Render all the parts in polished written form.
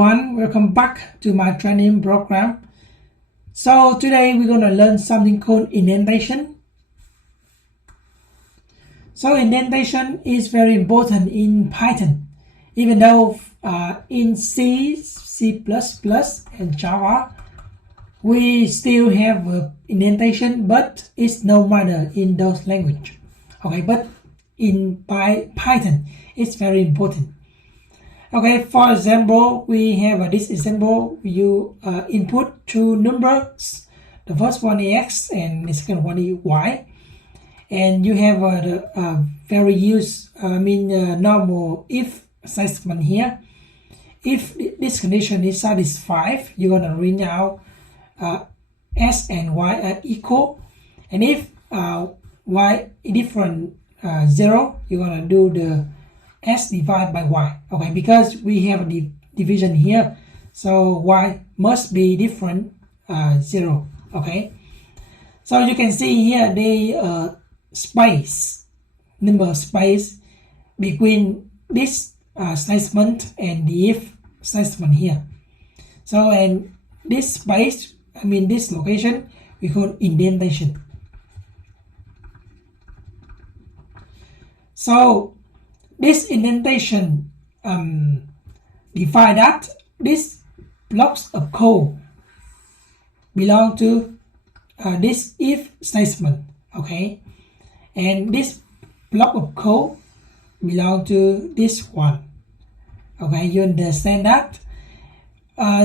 Welcome back to my training program. So today we're going to learn something called indentation. So indentation is very important in Python, even though in C, C++, and Java we still have indentation, but it's no matter in those languages. Okay, but in Python it's very important. Okay, for example, we have this example. You input two numbers. The first one is x and the second one is y. And you have the very normal if statement here. If this condition is satisfied, you're going to read out s and y are equal. And if y is different 0, you're going to do the s divided by y. Okay, because we have a division here, so y must be different 0. Okay, so you can see here the number space between this statement and the if statement here. So and this space, this location, we call indentation. So this indentation define that this blocks of code belong to this if statement. Okay, and this block of code belong to this one. Okay, you understand that?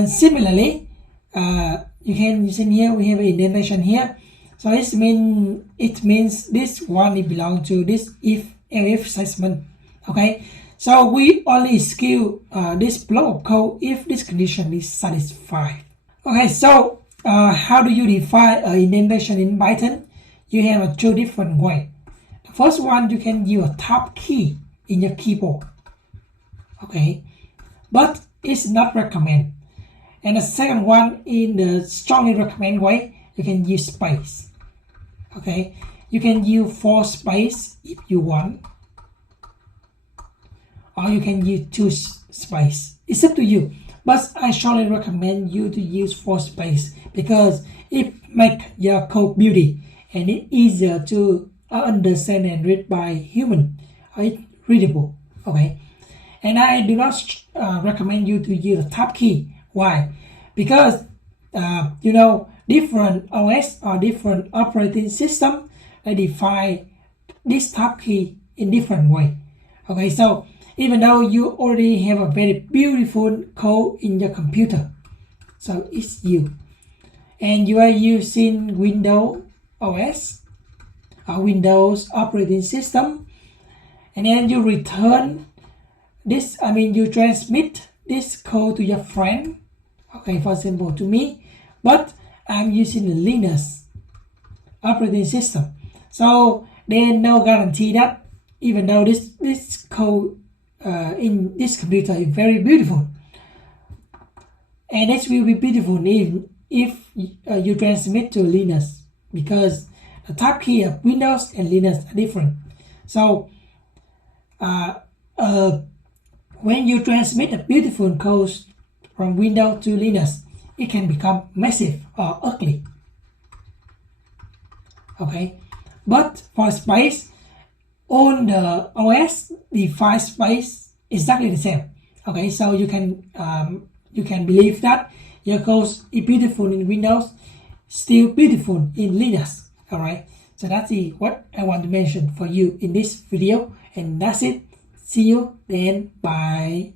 Similarly, you can see here we have indentation here, so it means this one it belong to this if statement. Okay, so we only execute this block of code if this condition is satisfied. Okay, so how do you define indentation in Python? You have two different ways. The first one, you can use a tab key in your keyboard. Okay, but it's not recommended. And the second one, in the strongly recommended way, you can use space. Okay, you can use 4 space if you want, or you can use 2 space. It's up to you, but I strongly recommend you to use 4 space because it makes your code beauty and it's easier to understand and read by human. It's readable. Okay, and I do not recommend you to use a tab key. Why? Because different OS or different operating system, they define this tab key in different way. Okay, so even though you already have a very beautiful code in your computer, so it's you, and you are using Windows OS or Windows operating system, and then you return this, you transmit this code to your friend. Okay, for example, to me, but I'm using the Linux operating system, so there's no guarantee that even though this code in this computer is very beautiful, and it will be beautiful if you transmit to Linux, because the tab key of Windows and Linux are different. So when you transmit a beautiful code from Windows to Linux, it can become massive or ugly. Okay, but for space, on the OS define space exactly the same. Okay, so you can believe that your code is beautiful in Windows, still beautiful in Linux. All right, so that's what I want to mention for you in this video, and that's it. See you then. Bye.